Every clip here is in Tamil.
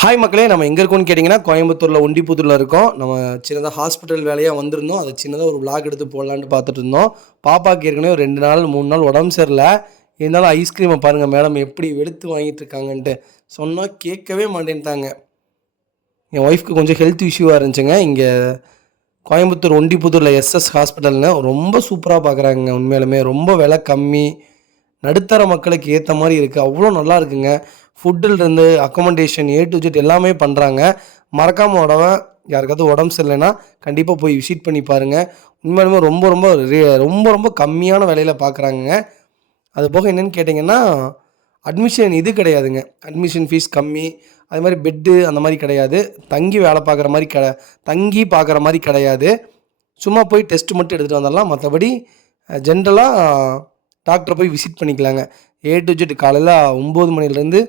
ஹாய் மக்களே நம்ம எங்கே இருக்கோம்னு கேட்டிங்கன்னா கோயம்புத்தூரில் ஒண்டிப்புத்தூரில் இருக்கோம். நம்ம சின்னதாக ஹாஸ்பிட்டல் வேலையாக வந்திருந்தோம். அதை சின்னதாக ஒரு விளாக் எடுத்து போடலான்ட்டு பார்த்துட்டு இருந்தோம். பாப்பாக்கு ஏற்கனவே ஒரு ரெண்டு நாள் மூணு நாள் உடம்பு சரியில்லை. இருந்தாலும் ஐஸ்கிரீமை பாருங்கள் மேடம் எப்படி எடுத்து வாங்கிட்டு இருக்காங்கன்ட்டு. சொன்னால் கேட்கவே மாட்டேன்ட்டாங்க. என் ஒய்ஃப்க்கு கொஞ்சம் ஹெல்த் இஷ்யூவாக இருந்துச்சுங்க. இங்கே கோயம்புத்தூர் ஒண்டிப்புத்தூரில் எஸ்எஸ் ஹாஸ்பிட்டல்னு ரொம்ப சூப்பராக பார்க்குறாங்க உண்மையாலுமே. ரொம்ப விலை கம்மி. நடுத்தர மக்களுக்கு ஏற்ற மாதிரி இருக்குது அவ்வளோ நல்லா இருக்குங்க. ஃபுட்டிலிருந்து அக்கமண்டேஷன் ஏ டு ஜெட் எல்லாமே பண்ணுறாங்க மறக்காமல் உடவை யாருக்காவது உடம்பு சரியில்லைன்னா கண்டிப்பாக போய் விசிட் பண்ணி பாருங்கள் உண்மையிலுமே ரொம்ப ரொம்ப ரொம்ப ரொம்ப கம்மியான விலையில் பார்க்குறாங்க அது போக என்னென்னு கேட்டிங்கன்னா அட்மிஷன் இது கிடையாதுங்க. அட்மிஷன் ஃபீஸ் கம்மி. அது மாதிரி பெட்டு அந்த மாதிரி கிடையாது. தங்கி வேலை பார்க்குற மாதிரி கிட தங்கி பார்க்குற மாதிரி கிடையாது. சும்மா போய் டெஸ்ட் மட்டும் எடுத்துகிட்டு வந்துடலாம் மற்றபடி ஜென்ரலாக டாக்டரை போய் விசிட் பண்ணிக்கலாங்க. ஏ டு ஜெட் காலையில் ஒம்பது மணிலேருந்து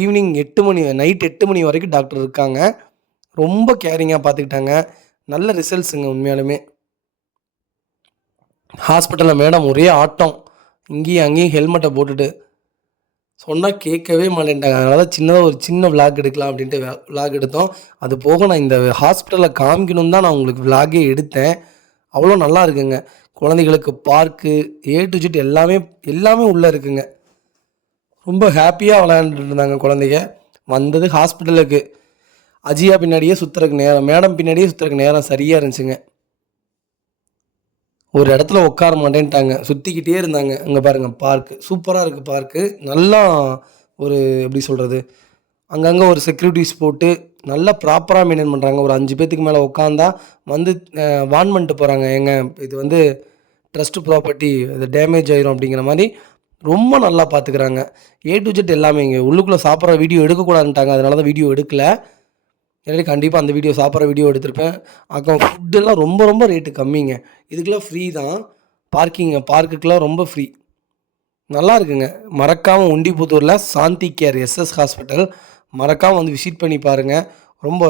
ஈவினிங் எட்டு மணி நைட் எட்டு மணி வரைக்கும் டாக்டர் இருக்காங்க. ரொம்ப கேரிங்காக பார்த்துக்கிட்டாங்க நல்ல ரிசல்ட்ஸுங்க உண்மையாலுமே. ஹாஸ்பிட்டலில் மேடம் ஒரே ஆட்டம். இங்கேயும் அங்கேயும் ஹெல்மெட்டை போட்டுட்டு. சொன்னால் கேட்கவே மாட்டேன்ட்டாங்க. அதனால தான் சின்னதாக ஒரு சின்ன விளாக் எடுக்கலாம் அப்படின்ட்டு விளாக் எடுத்தோம். அது போக நான் இந்த ஹாஸ்பிட்டலில் காமிக்கணும் தான் நான் உங்களுக்கு விளாகே எடுத்தேன். அவ்வளோ நல்லா இருக்குங்க. குழந்தைகளுக்கு பார்க்கு ஏ டு ஜெட் எல்லாமே எல்லாமே உள்ளே இருக்குங்க. ரொம்ப ஹாப்பியாக விளையாண்டுட்டு இருந்தாங்க குழந்தைங்க. வந்தது ஹாஸ்பிட்டலுக்கு அஜியா பின்னாடியே சுற்றுறக்கு நேரம் மேடம் பின்னாடியே சுற்றுறக்கு நேரம் சரியாக இருந்துச்சுங்க. ஒரு இடத்துல உட்கார மாட்டேன்ட்டாங்க. சுற்றிக்கிட்டே இருந்தாங்க. அங்கே பாருங்கள் பார்க்கு சூப்பராக இருக்குது பார்க்கு நல்லா ஒரு எப்படி சொல்கிறது அங்கங்கே ஒரு செக்யூரிட்டிஸ் போட்டு நல்லா ப்ராப்பராக மெயின்டைன் பண்ணுறாங்க ஒரு அஞ்சு பேத்துக்கு மேலே உட்காந்தா வந்து வான் பண்ணிட்டு போகிறாங்க ஏங்க இது வந்து ட்ரஸ்ட் ப்ராப்பர்ட்டி இது டேமேஜ் ஆயிரும் அப்படிங்கிற மாதிரி ரொம்ப நல்லா பார்த்துக்கிறாங்க ஏ டு ஜெட் எல்லாமே இங்கே உள்ளுக்குள்ளே சாப்பிட்ற வீடியோ எடுக்கக்கூடாதுன்ட்டாங்க. அதனால தான் வீடியோ எடுக்கல. இல்லாட்டி கண்டிப்பாக அந்த வீடியோ சாப்பிட்ற வீடியோ எடுத்திருப்பேன். அக்கம் ஃபுட்டெல்லாம் ரொம்ப ரொம்ப ரேட்டு கம்மிங்க. இதுக்கெல்லாம் ஃப்ரீ தான். பார்க்கிங்க பார்க்குக்கெலாம் ரொம்ப ஃப்ரீ நல்லா இருக்குங்க. மறக்காமல் உண்டிபுத்தூரில் சாந்தி கேர் எஸ்எஸ் ஹாஸ்பிட்டல் மறக்காமல் வந்து விசிட் பண்ணி பாருங்கள் ரொம்ப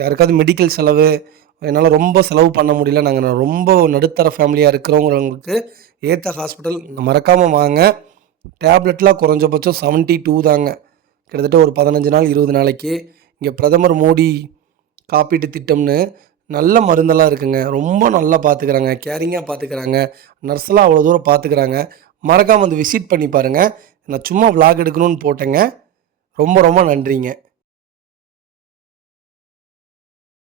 யாருக்காவது மெடிக்கல் செலவு என்னால் ரொம்ப செலவு பண்ண முடியல. நாங்கள் ரொம்ப நடுத்தர ஃபேமிலியாக இருக்கிறவங்களுக்கு ஏற்ற ஹாஸ்பிட்டல் மறக்காமல் வாங்க. டேப்லெட்லாம் குறைஞ்சபட்சம் 72 டூ தாங்க. கிட்டத்தட்ட ஒரு பதினஞ்சு நாள் இருபது நாளைக்கு. இங்கே பிரதமர் மோடி காப்பீட்டு திட்டம்னு நல்ல மருந்தெல்லாம் இருக்குங்க. ரொம்ப நல்லா பார்த்துக்கிறாங்க கேரிங்காக பார்த்துக்கிறாங்க நர்ஸ்லாம் அவ்வளோ தூரம் பார்த்துக்கிறாங்க மறக்காமல் வந்து விசிட் பண்ணி பாருங்கள் நான் சும்மா விளாக் எடுக்கணும்னு போட்டேங்க. ரொம்ப ரொம்ப நன்றிங்க.